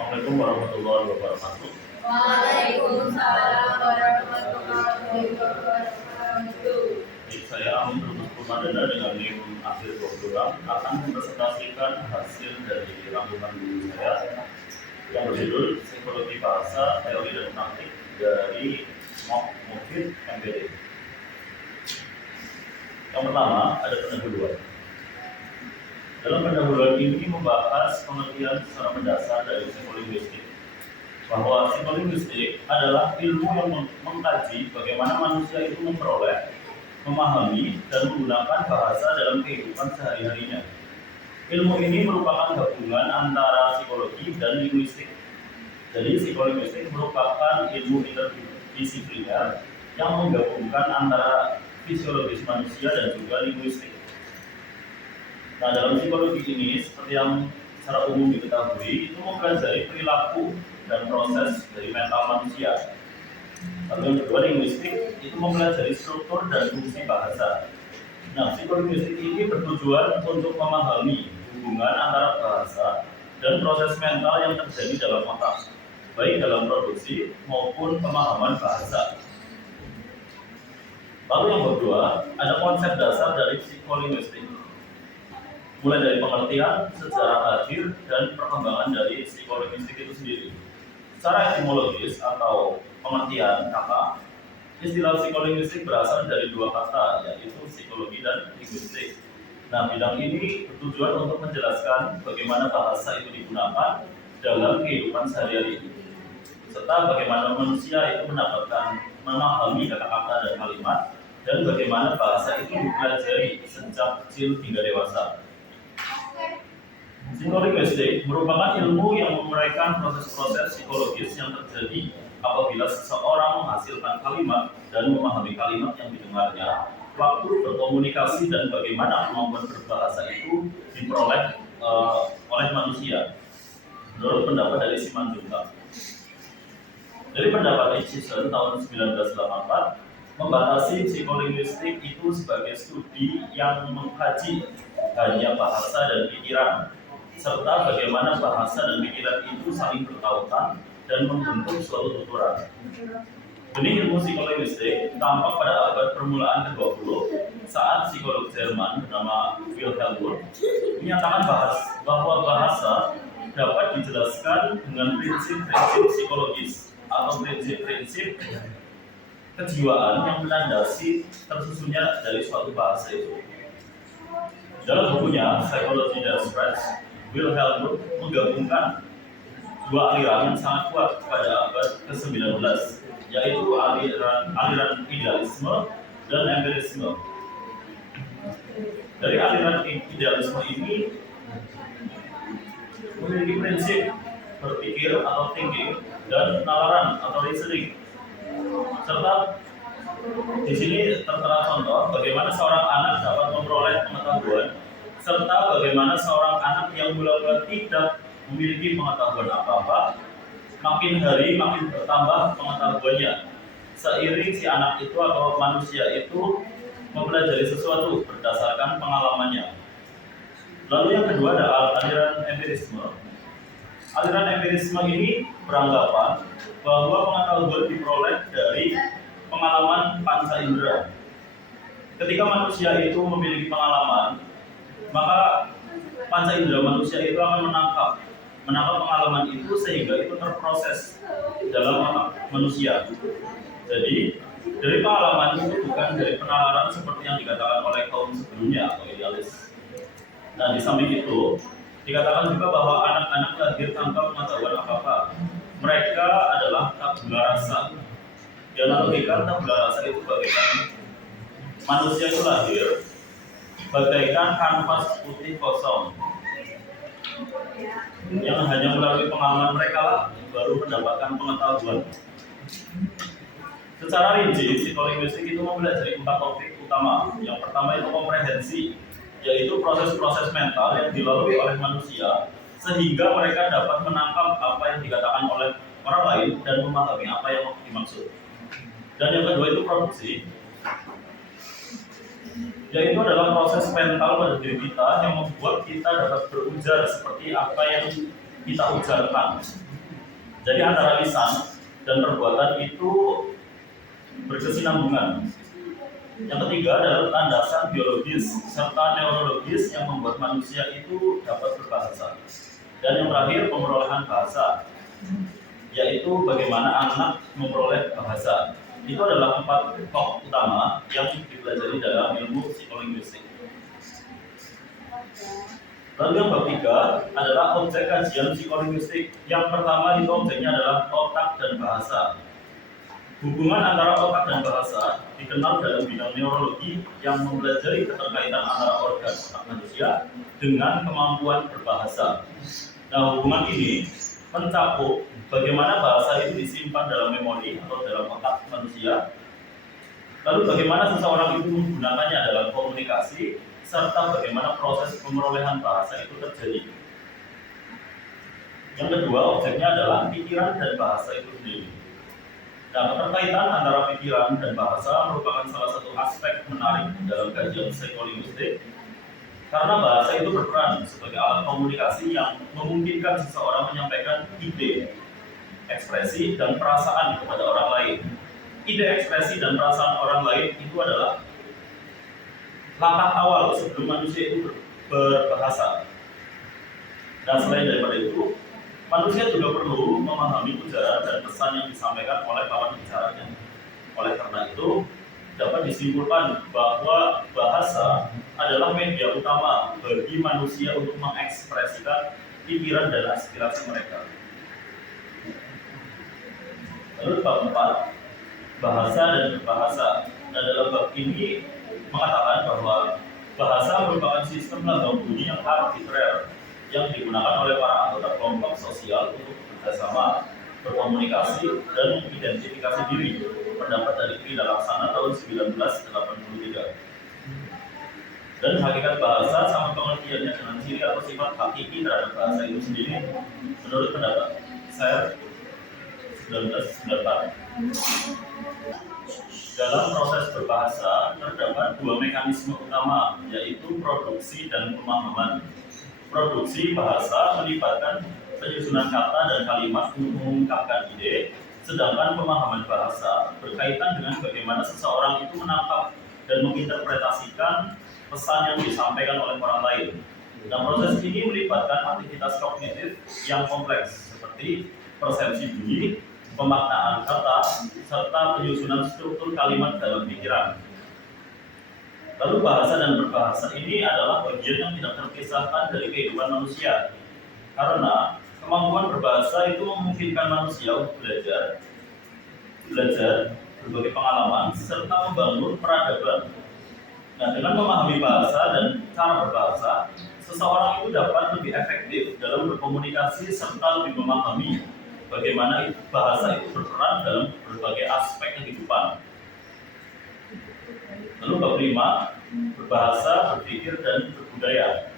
Assalamualaikum warahmatullahi wabarakatuh. Waalaikumsalam warahmatullahi wabarakatuh. Saya Amin Trubus Purmadana dengan NIM akhir program akan mempresentasikan hasil dari rangkuman guru saya yang berjudul Psikologi Bahasa, Teori dan Praktik dari MOOC MPD. Yang pertama ada pendahuluan. Dalam pendahuluan ini membahas pengertian secara mendasar dari psikolinguistik, bahwa psikolinguistik adalah ilmu yang mengkaji bagaimana manusia itu memperoleh, memahami, dan menggunakan bahasa dalam kehidupan sehari-harinya. Ilmu ini merupakan gabungan antara psikologi dan linguistik. Jadi psikolinguistik merupakan ilmu interdisipliner yang menggabungkan antara fisiologis manusia dan juga linguistik. Nah, dalam psikologi ini, seperti yang secara umum diketahui, itu mempelajari perilaku dan proses dari mental manusia. Lalu yang kedua, linguistik, itu mempelajari struktur dan fungsi bahasa. Nah, psikolinguistik ini bertujuan untuk memahami hubungan antara bahasa dan proses mental yang terjadi dalam otak, baik dalam produksi maupun pemahaman bahasa. Lalu yang kedua, ada konsep dasar dari psikolinguistik, mulai dari pengertian, sejarah lahir, dan perkembangan dari psikolinguistik itu sendiri. Secara etimologis atau pengertian kata, istilah psikolinguistik berasal dari dua kata, yaitu psikologi dan linguistik. Nah, bidang ini bertujuan untuk menjelaskan bagaimana bahasa itu digunakan dalam kehidupan sehari-hari, serta bagaimana manusia itu mendapatkan memahami kata-kata dan kalimat, dan bagaimana bahasa itu dipelajari sejak kecil hingga dewasa. Psikolinguistik merupakan ilmu yang menguraikan proses-proses psikologis yang terjadi apabila seseorang menghasilkan kalimat dan memahami kalimat yang didengarnya waktu berkomunikasi dan bagaimana kemampuan berbahasa itu diperoleh oleh manusia, menurut pendapat dari Simanjuntak. Dari pendapat Hitchison tahun 1984, membatasi psikolinguistik itu sebagai studi yang mengkaji hanya bahasa dan pikiran, serta bagaimana bahasa dan pikiran itu saling bertautan dan membentuk suatu tuturan. Benih ilmu psikolinguistik tampak pada abad permulaan ke-20 saat psikolog Jerman bernama Wilhelm Wundt menyatakan bahwa bahasa dapat dijelaskan dengan prinsip-prinsip psikologis atau prinsip-prinsip kejiwaan yang menandasi tersusunnya dari suatu bahasa itu. Dalam bukunya Psychology That Spreads, Wilhelm Wundt menggabungkan dua aliran yang sangat kuat pada abad ke-19, yaitu aliran idealisme dan empirisme. Dari aliran idealisme ini memiliki prinsip berpikir atau thinking dan nalaran atau reasoning, serta di sini tertera contoh bagaimana seorang anak dapat memperoleh pengetahuan, serta bagaimana seorang anak yang mula-mula tidak memiliki pengetahuan apa-apa, makin hari makin bertambah pengetahuannya, seiring si anak itu atau manusia itu mempelajari sesuatu berdasarkan pengalamannya. Lalu yang kedua ada aliran empirisme. Aliran empirisme ini beranggapan bahwa pengetahuan diperoleh dari pengalaman panca indera. Ketika manusia itu memiliki pengalaman, maka panca indera manusia itu akan menangkap pengalaman itu sehingga itu terproses dalam otak manusia. Jadi dari pengalaman itu bukan dari penalaran seperti yang dikatakan oleh kaum sebelumnya atau idealis. Nah, di samping itu dikatakan juga bahwa anak-anak lahir tanpa pengetahuan apa-apa. Mereka adalah tabula rasa. Dianalogikan tabula rasa itu bagaikan manusia itu lahir bagaikan kanvas putih kosong yang hanya melalui pengalaman mereka lah baru mendapatkan pengetahuan. Secara rinci, psikolinguistik itu mempelajari 4 topik utama. Yang pertama itu komprehensi, yaitu proses-proses mental yang dilalui oleh manusia sehingga mereka dapat menangkap apa yang dikatakan oleh orang lain dan memahami apa yang dimaksud. Dan yang kedua itu produksi, yaitu adalah proses mental pada diri kita yang membuat kita dapat berujar seperti apa yang kita ujarkan. Jadi antara lisan dan perbuatan itu berkesinambungan. Yang ketiga adalah landasan biologis serta neurologis yang membuat manusia itu dapat berbahasa. Dan yang terakhir pemerolehan bahasa, yaitu bagaimana anak memperoleh bahasa. Itu adalah 4 pokok utama yang dipelajari dalam ilmu psikolinguistik. Lalu yang bab 3 adalah objek kajian psikolinguistik. Yang pertama itu objeknya adalah otak dan bahasa. Hubungan antara otak dan bahasa dikenal dalam bidang neurologi yang mempelajari keterkaitan antara organ otak manusia dengan kemampuan berbahasa. Nah, hubungan ini mencakup bagaimana bahasa itu disimpan dalam memori atau dalam otak manusia, lalu bagaimana seseorang itu menggunakannya dalam komunikasi, serta bagaimana proses pemerolehan bahasa itu terjadi. Yang kedua, objeknya adalah pikiran dan bahasa itu sendiri. Nah, keterkaitan antara pikiran dan bahasa merupakan salah satu aspek menarik dalam kajian psikolinguistik, karena bahasa itu berperan sebagai alat komunikasi yang memungkinkan seseorang menyampaikan ide, ekspresi, dan perasaan kepada orang lain. Ide, ekspresi, dan perasaan orang lain itu adalah langkah awal sebelum manusia itu berbahasa. Dan selain daripada itu, manusia juga perlu memahami ujaran dan pesan yang disampaikan oleh lawan bicaranya. Oleh karena itu, dapat disimpulkan bahwa bahasa adalah media utama bagi manusia untuk mengekspresikan pikiran dan aspirasi mereka. Lalu bab 4, bahasa dan berbahasa. Nah, dalam bab ini mengatakan bahwa bahasa merupakan sistem lambang bunyi yang arbitrer yang digunakan oleh para anggota kelompok sosial untuk bekerjasama, berkomunikasi, dan mengidentifikasi diri. Pendapat dari Krida Laksana tahun 1983. Dan hakikat bahasa sama pengertiannya dengan ciri atau sifat hakiki terhadap bahasa itu sendiri menurut pendapat saya 1994. Dalam proses berbahasa terdapat 2 mekanisme utama, yaitu produksi dan pemahaman. Produksi bahasa melibatkan penyusunan kata dan kalimat untuk mengungkapkan ide, sedangkan pemahaman bahasa berkaitan dengan bagaimana seseorang itu menangkap dan menginterpretasikan pesan yang disampaikan oleh orang lain. Nah, proses ini melibatkan aktivitas kognitif yang kompleks seperti persepsi bunyi, pemaknaan kata, serta penyusunan struktur kalimat dalam pikiran. Lalu bahasa dan berbahasa ini adalah bagian yang tidak terpisahkan dari kehidupan manusia, karena kemampuan berbahasa itu memungkinkan manusia untuk belajar berbagai pengalaman, serta membangun peradaban. Nah, dengan memahami bahasa dan cara berbahasa, seseorang itu dapat lebih efektif dalam berkomunikasi serta lebih memahami bagaimana bahasa itu berperan dalam berbagai aspek kehidupan. Lalu bab 5, berbahasa, berpikir, dan berbudaya.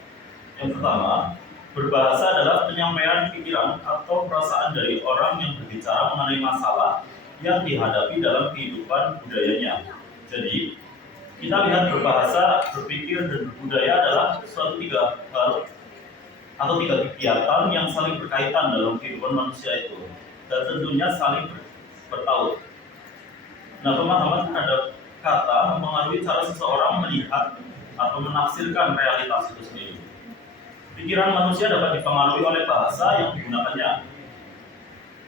Yang pertama, berbahasa adalah penyampaian pikiran atau perasaan dari orang yang berbicara mengenai masalah yang dihadapi dalam kehidupan budayanya. Jadi, kita lihat berbahasa, berpikir, dan berbudaya adalah suatu 3 hal atau 3 kegiatan yang saling berkaitan dalam kehidupan manusia itu, dan tentunya saling bertaut. Nah, pemahaman terhadap kata mempengaruhi cara seseorang melihat atau menafsirkan realitas itu sendiri. Pikiran manusia dapat dipengaruhi oleh bahasa yang digunakannya.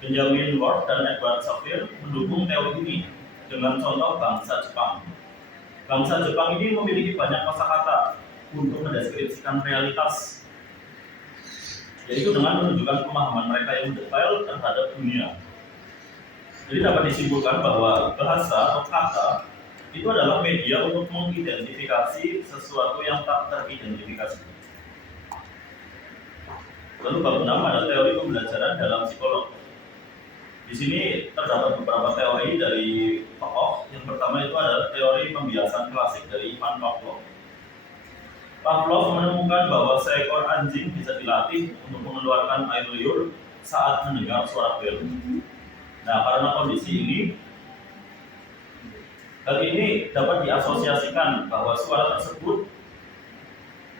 Benjamin Ward dan Edward Sapir mendukung teori ini dengan contoh bangsa Jepang. Bangsa Jepang ini memiliki banyak kosakata untuk mendeskripsikan realitas, yaitu dengan menunjukkan pemahaman mereka yang detail terhadap dunia. Jadi dapat disimpulkan bahwa bahasa atau kata itu adalah media untuk mengidentifikasi sesuatu yang tak teridentifikasi. Lalu bab 6 ada teori pembelajaran dalam psikolog. Di sini terdapat beberapa teori dari tokoh. Yang pertama itu adalah teori pembiasan klasik dari Ivan Pavlov. Pavlov menemukan bahwa seekor anjing bisa dilatih untuk mengeluarkan air liur saat mendengar suara bel. Nah, karena kondisi ini, hal ini dapat diasosiasikan bahwa suara tersebut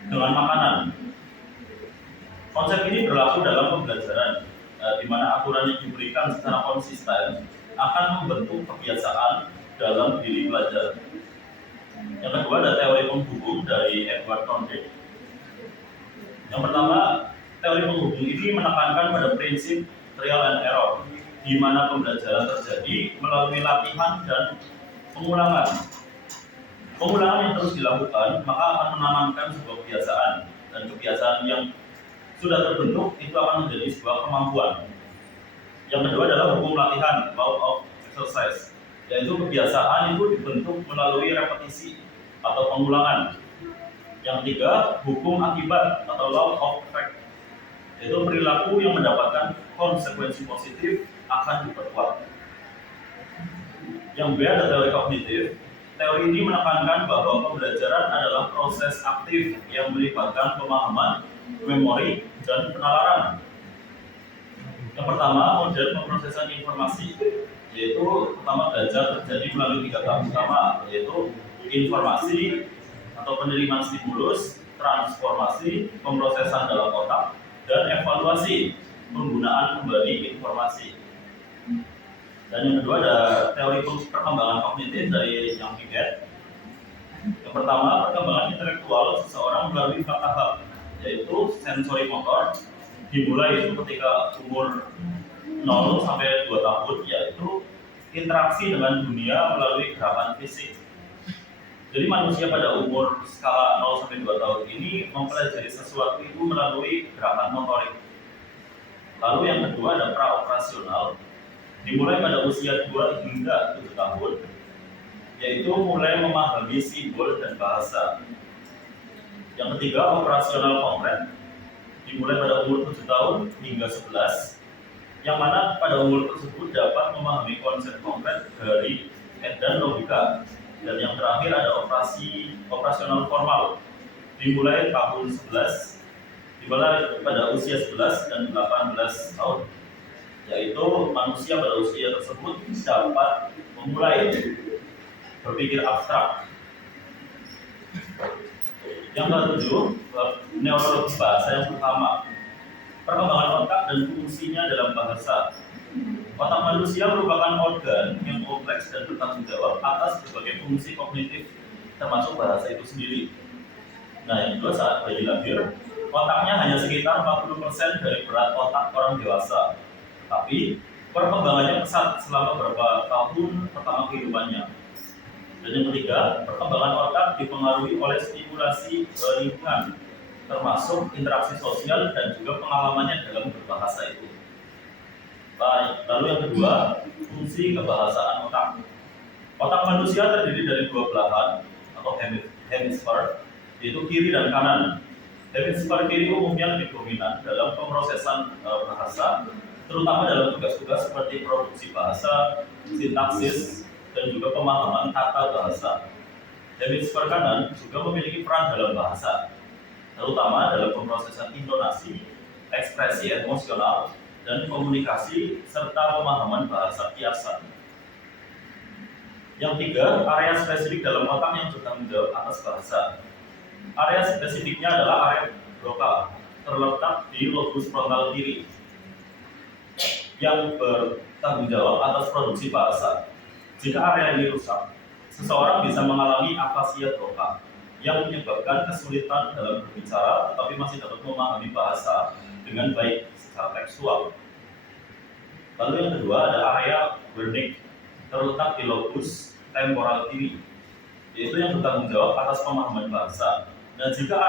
dengan makanan. Konsep ini berlaku dalam pembelajaran, di mana aturan yang diberikan secara konsisten akan membentuk kebiasaan dalam diri pelajar. Yang kedua ada teori penghubung dari Edward Thorndike. Yang pertama, teori penghubung ini menekankan pada prinsip trial and error, di mana pembelajaran terjadi melalui latihan dan pengulangan. Pengulangan yang terus dilakukan maka akan menanamkan sebuah kebiasaan, dan kebiasaan yang sudah terbentuk itu akan menjadi sebuah kemampuan. Yang kedua adalah hukum latihan, law of exercise, yaitu kebiasaan itu dibentuk melalui repetisi atau pengulangan. Yang ketiga, hukum akibat atau law of effect, yaitu perilaku yang mendapatkan konsekuensi positif akan diperkuat. Yang B ada teori kognitif. Teori ini menekankan bahwa pembelajaran adalah proses aktif yang melibatkan pemahaman, memori, dan penalaran. Yang pertama, model pemrosesan informasi, yaitu pertama belajar terjadi melalui 3 tahap utama, yaitu informasi atau penerimaan stimulus, transformasi, pemrosesan dalam otak, dan evaluasi, penggunaan kembali informasi. Dan yang kedua ada teori perkembangan kognitif dari Young Piaget. Yang pertama, perkembangan intelektual seseorang melalui 4 tahap, yaitu sensori motor, dimulai itu ketika umur 0 sampai 2 tahun, yaitu interaksi dengan dunia melalui gerakan fisik. Jadi manusia pada umur skala 0 sampai 2 tahun ini mempelajari sesuatu itu melalui gerakan motorik. Lalu yang kedua ada praoperasional, dimulai pada usia 2 hingga 7 tahun, yaitu mulai memahami simbol dan bahasa. Yang ketiga, operasional konkret, dimulai pada umur 7 tahun hingga 11, yang mana pada umur tersebut dapat memahami konsep konkret dari dan logika. Dan yang terakhir ada operasional formal, dimulai tahun 11, dimulai pada usia 11 dan 18 tahun, yaitu manusia pada usia tersebut dapat memulai berpikir abstrak. Yang ketujuh, neurologi bahasa yang pertama, perkembangan otak dan fungsinya dalam bahasa. Otak manusia merupakan organ yang kompleks dan bertanggung jawab atas berbagai fungsi kognitif, termasuk bahasa itu sendiri. Nah, yang kedua, saat bayi lahir, otaknya hanya sekitar 40% dari berat otak orang dewasa. Tapi perkembangannya pesat selama beberapa tahun pertama kehidupannya. Dan yang ketiga, perkembangan otak dipengaruhi oleh stimulasi lingkungan, termasuk interaksi sosial dan juga pengalamannya dalam berbahasa itu. Lalu yang kedua, fungsi kebahasaan otak. Otak manusia terdiri dari 2 belahan atau hemisfer, yaitu kiri dan kanan. Hemisfer kiri umumnya lebih dominan dalam pemrosesan bahasa, terutama dalam tugas-tugas seperti produksi bahasa, sintaksis, dan juga pemahaman tata bahasa. Hemisfer kanan juga memiliki peran dalam bahasa, terutama dalam pemrosesan intonasi, ekspresi emosional, dan komunikasi, serta pemahaman bahasa kiasan. Yang tiga, area spesifik dalam otak yang bertanggung jawab atas bahasa. Area spesifiknya adalah area broca, terletak di lobus frontal kiri, yang bertanggung jawab atas produksi bahasa. Jika area ini rusak, seseorang bisa mengalami afasia broca, yang menyebabkan kesulitan dalam berbicara, tetapi masih dapat memahami bahasa dengan baik secara tekstual. Lalu yang kedua ada area Wernicke, terletak di lobus temporal kiri, yaitu yang bertanggung jawab atas pemahaman bahasa. Dan jika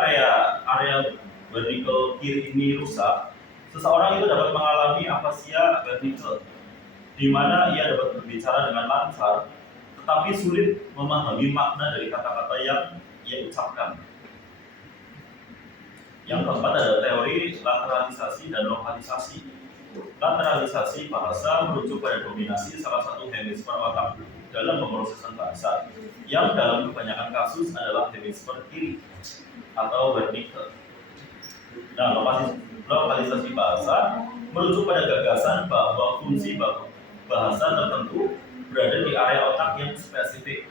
area Wernicke kiri ini rusak, seseorang itu dapat mengalami afasia Wernicke, di mana ia dapat berbicara dengan lancar, tetapi sulit memahami makna dari kata-kata yang ia ucapkan. Yang keempat ada teori lateralisasi dan lokalisasi. Lateralisasi bahasa merujuk pada dominasi salah satu hemisfer otak dalam pemrosesan bahasa, yang dalam kebanyakan kasus adalah hemisfer kiri atau Wernicke. Nah, lokalisasi bahasa merujuk pada gagasan bahwa fungsi bahasa tertentu berada di area otak yang spesifik.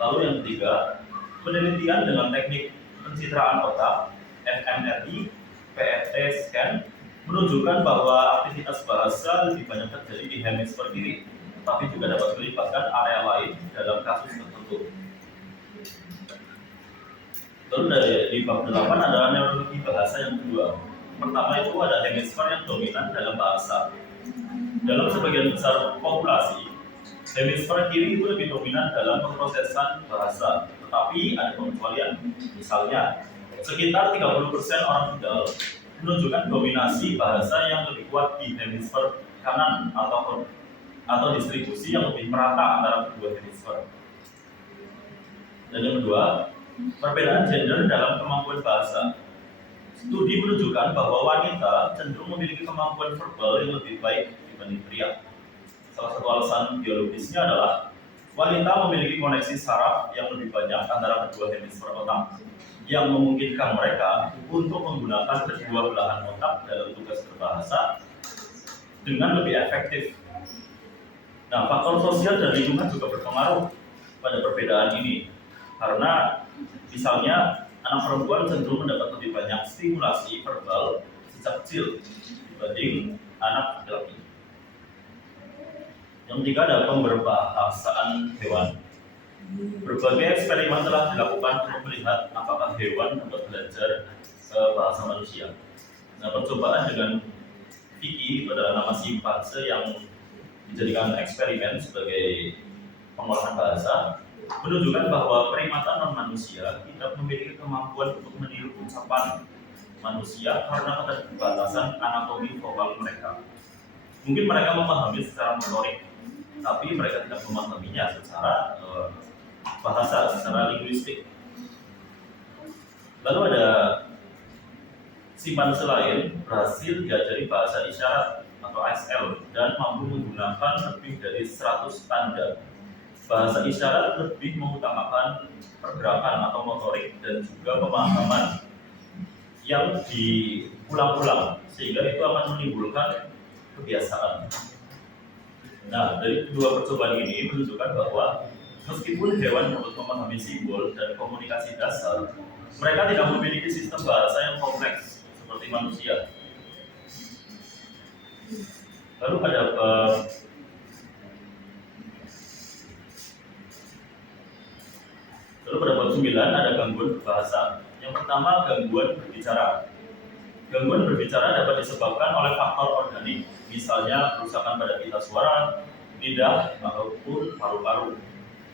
Lalu yang ketiga, penelitian dengan teknik pencitraan otak, fMRI, PET scan, menunjukkan bahwa aktivitas bahasa lebih banyak terjadi di hemisfer kiri, tapi juga dapat melibatkan area lain dalam kasus tertentu. Lalu di bab 8 adalah neurologi bahasa yang kedua. Pertama itu ada hemisfer yang dominan dalam bahasa. Dalam sebagian besar populasi, hemisfer kiri itu lebih dominan dalam pemrosesan bahasa, tetapi ada pengecualian. Misalnya, sekitar 30% orang tinggal menunjukkan dominasi bahasa yang lebih kuat di hemisfer kanan atau distribusi yang lebih merata antara kedua hemisfer. Dan yang kedua, perbedaan gender dalam kemampuan bahasa. Studi menunjukkan bahwa wanita cenderung memiliki kemampuan verbal yang lebih baik dibanding pria. Salah satu alasan biologisnya adalah wanita memiliki koneksi saraf yang lebih banyak antara kedua hemisfer otak, yang memungkinkan mereka untuk menggunakan kedua belahan otak dalam tugas berbahasa dengan lebih efektif. Nah, faktor sosial dan lingkungan juga berpengaruh pada perbedaan ini, karena misalnya anak perempuan cenderung mendapat lebih banyak stimulasi verbal sejak kecil dibanding anak laki-laki. Yang ketiga ada pemberbahasaan hewan. Berbagai eksperimen telah dilakukan untuk melihat apakah hewan dapat belajar bahasa manusia. Nah, percobaan dengan Vicky pada nama simpanse yang dijadikan eksperimen sebagai pengolahan bahasa menunjukkan bahwa primata non manusia tidak memiliki kemampuan untuk meniru ucapan manusia karena keterbatasan anatomi vokal mereka. Mungkin mereka memahami secara motorik, tapi mereka tidak memahaminya secara bahasa, secara linguistik. Lalu ada simpanse lain berhasil diajari bahasa isyarat atau ASL dan mampu menggunakan lebih dari 100 tanda. Bahasa isyarat lebih mengutamakan pergerakan atau motorik dan juga pemahaman yang diulang-ulang, sehingga itu akan menimbulkan kebiasaan. Nah, dari kedua percobaan ini menunjukkan bahwa meskipun hewan dapat memahami simbol dan komunikasi dasar, mereka tidak memiliki sistem bahasa yang kompleks seperti manusia. Lalu pada bab 9 ada gangguan berbahasa. Yang pertama, gangguan berbicara. Gangguan berbicara dapat disebabkan oleh faktor organik, misalnya kerusakan pada pita suara, lidah, ataupun paru-paru,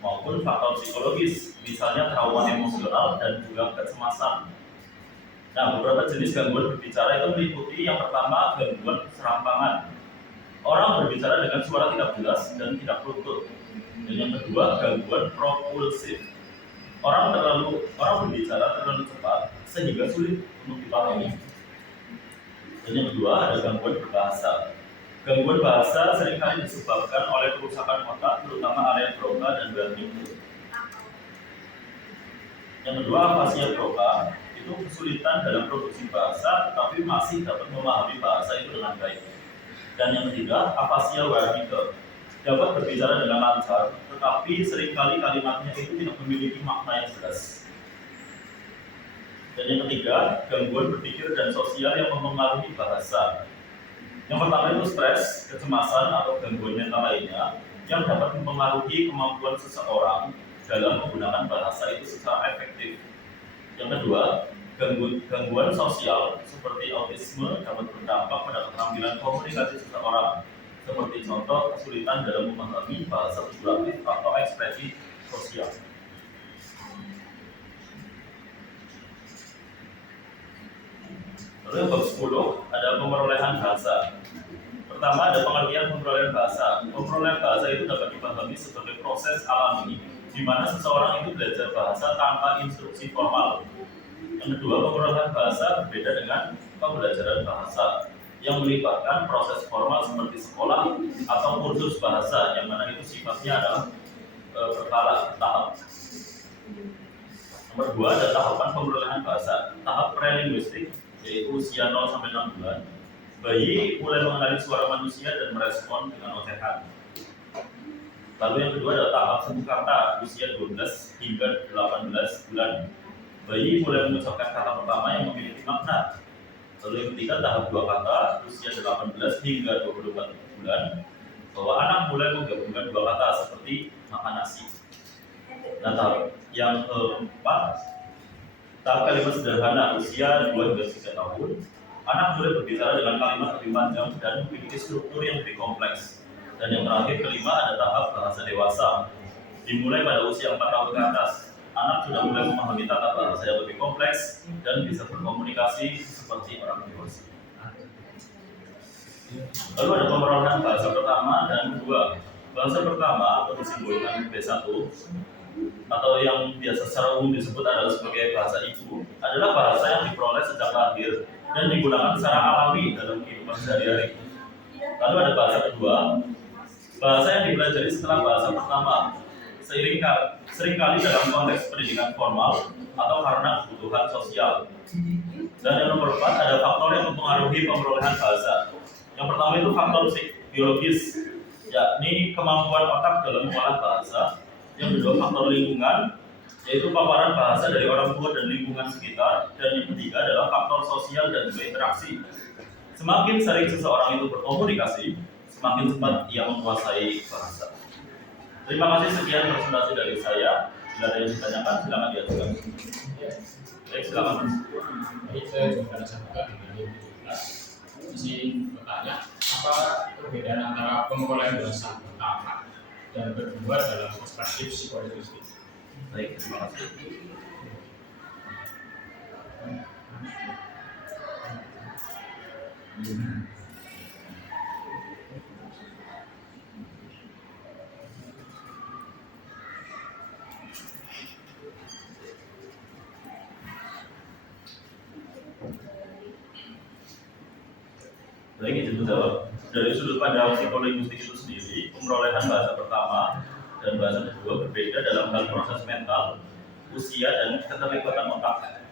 maupun faktor psikologis, misalnya trauma emosional dan juga kecemasan. Nah, beberapa jenis gangguan berbicara itu meliputi yang pertama, gangguan keserampangan. Orang berbicara dengan suara tidak jelas dan tidak lutut. Dan yang kedua, gangguan propulsif. Orang berbicara terlalu cepat sehingga sulit untuk dipahami. Dan yang kedua ada gangguan berbahasa. Gangguan bahasa seringkali disebabkan oleh kerusakan otak, terutama area broca dan Wernicke. Yang kedua, afasia broca itu kesulitan dalam produksi bahasa, tetapi masih dapat memahami bahasa itu dengan baik. Dan yang ketiga, afasia Wernicke, dapat berbicara dengan lancar, tetapi seringkali kalimatnya itu tidak memiliki makna yang jelas. Dan yang ketiga, gangguan berpikir dan sosial yang mempengaruhi bahasa. Yang pertama itu stres, kecemasan, atau gangguan mental lainnya yang dapat mempengaruhi kemampuan seseorang dalam menggunakan bahasa itu secara efektif. Yang kedua, gangguan sosial seperti autisme dapat berdampak pada keterampilan komunikasi seseorang, seperti contoh kesulitan dalam memahami bahasa figuratif atau ekspresi sosial. Lalu bab 10 ada pemerolehan bahasa. Pertama ada pengertian pemerolehan bahasa. Pemerolehan bahasa itu dapat dipahami sebagai proses alami di mana seseorang itu belajar bahasa tanpa instruksi formal. Yang kedua, pemerolehan bahasa berbeda dengan pembelajaran bahasa yang melibatkan proses formal seperti sekolah atau kursus bahasa, yang mana itu sifatnya adalah bertahap. Nomor 2 ada tahapan pemerolehan bahasa. Tahap prelinguistik yaitu usia 0 sampai 6 bulan. Bayi mulai mengenali suara manusia dan merespon dengan ocehan. Lalu yang kedua adalah tahap semu kata usia 12 hingga 18 bulan. Bayi mulai mengucapkan kata pertama yang memiliki makna. Lalu yang ketiga tahap 2 kata usia 18 hingga 24 bulan, bahwa anak mulai menggabungkan 2 kata seperti makan nasi. Nah, tahap yang keempat, tahap kalimat sederhana usia 2 hingga 3 tahun, anak mulai berbicara dengan kalimat lebih panjang dan memiliki struktur yang lebih kompleks. Dan yang terakhir kelima ada tahap bahasa dewasa, dimulai pada usia 4 tahun ke atas. Anak sudah mulai memahami tata bahasa yang lebih kompleks dan bisa berkomunikasi seperti orang dewasa. Lalu ada pemerolehan bahasa pertama dan kedua. Bahasa pertama atau disimbolkan B1 atau yang biasa secara umum disebut adalah sebagai bahasa ibu, adalah bahasa yang diperoleh sejak lahir dan digunakan secara alami dalam kehidupan sehari-hari. Lalu ada bahasa kedua, bahasa yang dipelajari setelah bahasa pertama, seringkali dalam konteks pendidikan formal atau karena kebutuhan sosial. Dan yang nomor 4 ada faktor yang mempengaruhi pemerolehan bahasa. Yang pertama itu faktor biologis, yakni kemampuan otak dalam mengolah bahasa. Yang kedua faktor lingkungan, yaitu paparan bahasa dari orang tua dan lingkungan sekitar. Dan yang ketiga adalah faktor sosial dan juga interaksi. Semakin sering seseorang itu berkomunikasi, semakin cepat ia menguasai bahasa. Terima kasih, sekian presentasi dari saya. Bila ada yang ditanyakan, silakan diajukan. Baik, silakan. Baik, saya juga ada sampaikan di 2017. Izin bertanya, apa perbedaan antara pemerolehan bahasa pertama dan kedua dalam perspektif psikolinguistik? Baik, terima kasih. Baik, izin menjawab. Dari sudut pandang psikolinguistik itu sendiri, pemerolehan bahasa pertama dan bahasa kedua berbeda dalam hal proses mental, usia, dan keterlibatan otak.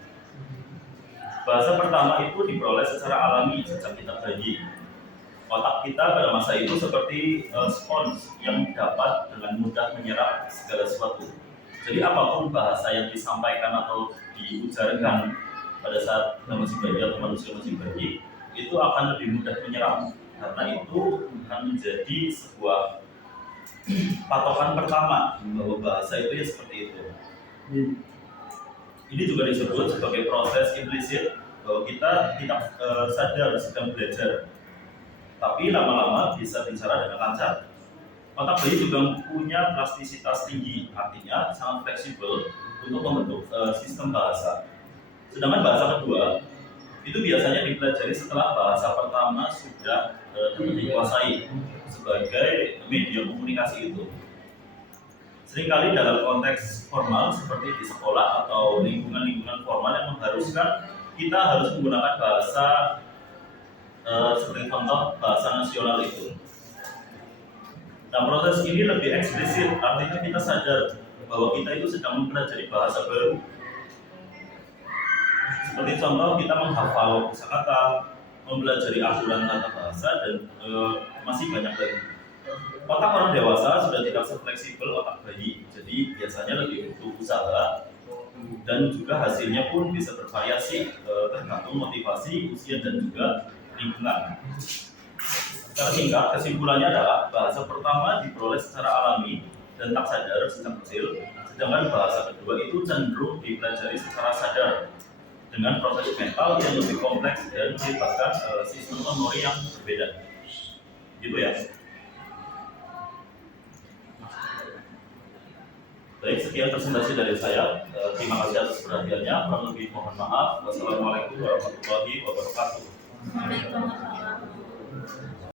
Bahasa pertama itu diperoleh secara alami sejak kita bayi. Otak kita pada masa itu seperti spons yang dapat dengan mudah menyerap segala sesuatu. Jadi apapun bahasa yang disampaikan atau diujarkan pada saat kita masih bayi atau manusia masih bayi, itu akan lebih mudah menyerap, karena itu akan menjadi sebuah patokan pertama bahwa bahasa itu ya seperti itu. Ini juga disebut sebagai proses implisit, bahwa kita tidak sadar sedang belajar, tapi lama-lama bisa bicara dengan lancar. Otak bayi juga punya plastisitas tinggi, artinya sangat fleksibel untuk membentuk sistem bahasa. Sedangkan bahasa kedua itu biasanya dipelajari setelah bahasa pertama sudah dikuasai sebagai media komunikasi itu. Seringkali dalam konteks formal seperti di sekolah atau lingkungan-lingkungan formal yang mengharuskan kita harus menggunakan bahasa seperti contoh bahasa nasional itu. Nah, proses ini lebih eksplisit, artinya kita sadar bahwa kita itu sedang mempelajari bahasa baru. Seperti contoh kita menghafal kosakata, mempelajari aturan tata bahasa, dan masih banyak lagi. Otak orang dewasa sudah tidak sefleksibel otak bayi, jadi biasanya lebih butuh usaha dan juga hasilnya pun bisa bervariasi tergantung motivasi, usia, dan juga lingkungan. Secara singkat, kesimpulannya adalah bahasa pertama diperoleh secara alami dan tak sadar sejak kecil, sedangkan bahasa kedua itu cenderung dipelajari secara sadar dengan proses mental yang lebih kompleks dan melibatkan sistem memori yang berbeda. Gitu ya. Baik, sekian presentasi dari saya. Terima kasih atas perhatiannya. Kurang lebih mohon maaf. Wassalamualaikum warahmatullahi wabarakatuh. Waalaikumsalam.